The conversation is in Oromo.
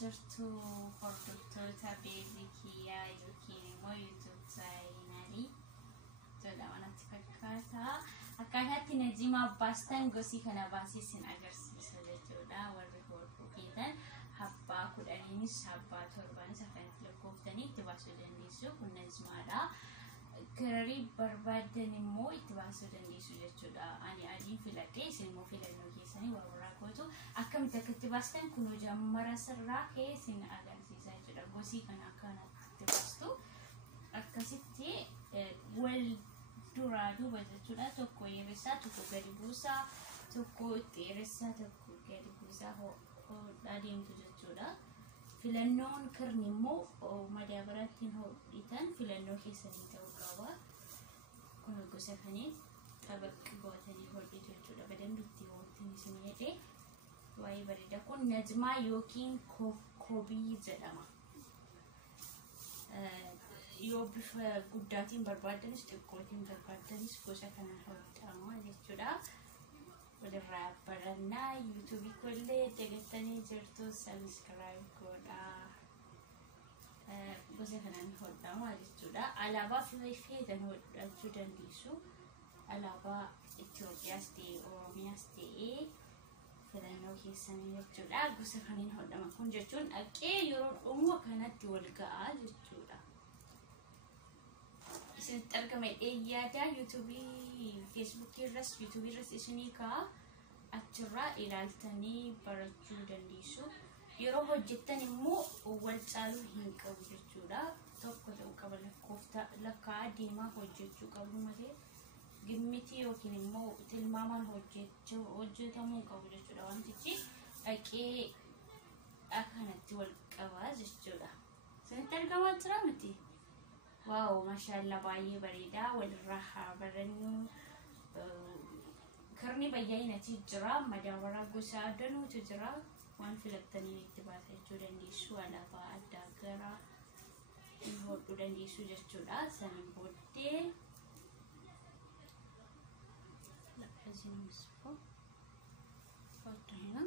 jirtu hordoftoota beezikiyaa yookiin immoo YouTube chaanalii tola wanatti fakkaata akkaataa Najimaa baastan gosii kana baasisin agarsiisa jechuudha warri hordoftan habbaa kudhaniinis habbaa torbaanis akkatti lakkoftanii itti baasuu dandeessu kun Najimaadha kirarii barbaadan immoo itti baasuu dandeessu jechuudha ani adiin filadhee isin immoo filannoo keessanii warra gootu akkamitti akkatti baastan kunoo jammara sirraa keessin agarsiisa jechuudha gosii kana akkanatti baastu akkasitti wal duraa duuba jechuudha tokko yereessaa tokko gadi buusaa tokko dheeressaa tokko gadi buusaa adeemtu jechuudha filannoon kirni immoo madaabaratti hodhitan filannoo keessanii ta'uu qaba kun gosa kanii tabaqi gootanii hodhitu jechuudha badambitti wontiin isin jedhee waa'ee bareeda kun Najimaa yookiin kobii jedhama yoo bifa guddaatiin barbaadanis xiqqootiin barbaadanis gosa kana hodhama jechuudha walirraa barannaa YouTube kollee dagattanii jirtu subscribe godha gosa kanaan hodhama jechuudha alaabaa feetan hodhachuu dandeessu alaabaa Itoophiyaas ta'ee Oromiyaas ta'ee filannoo keessanii jechuudha gosa kanaan hodhama kun jechuun dhaqee yeroo dhumu kanatti wal ga'a jechuudha isin targama yaada YouTube Facebook irras YouTube irras isinii kaa achirraa ilaaltanii barachuu dandeessu yeroo hojjettan immoo wal caaluu hin qabu jechuudha tokko ta'uu qaba lakkaa deemaa hojjechuu qabu malee gimmitii yookiin immoo tilmaamaan hojjetamuu qabu jechuudha wantichi dhaqee akkanatti wal qabaa jechuudha isinitti argamaa jira miti واو ما شاء الله باي بريدة والراحة برنو كرني بيجينا تجرا مداورة قصادنو تجرا وان في التاني اتباع تجرا ديسو على بعض داكرا نقول تجرا ديسو جتورا سنبودي لا هزين مسفو فاتنا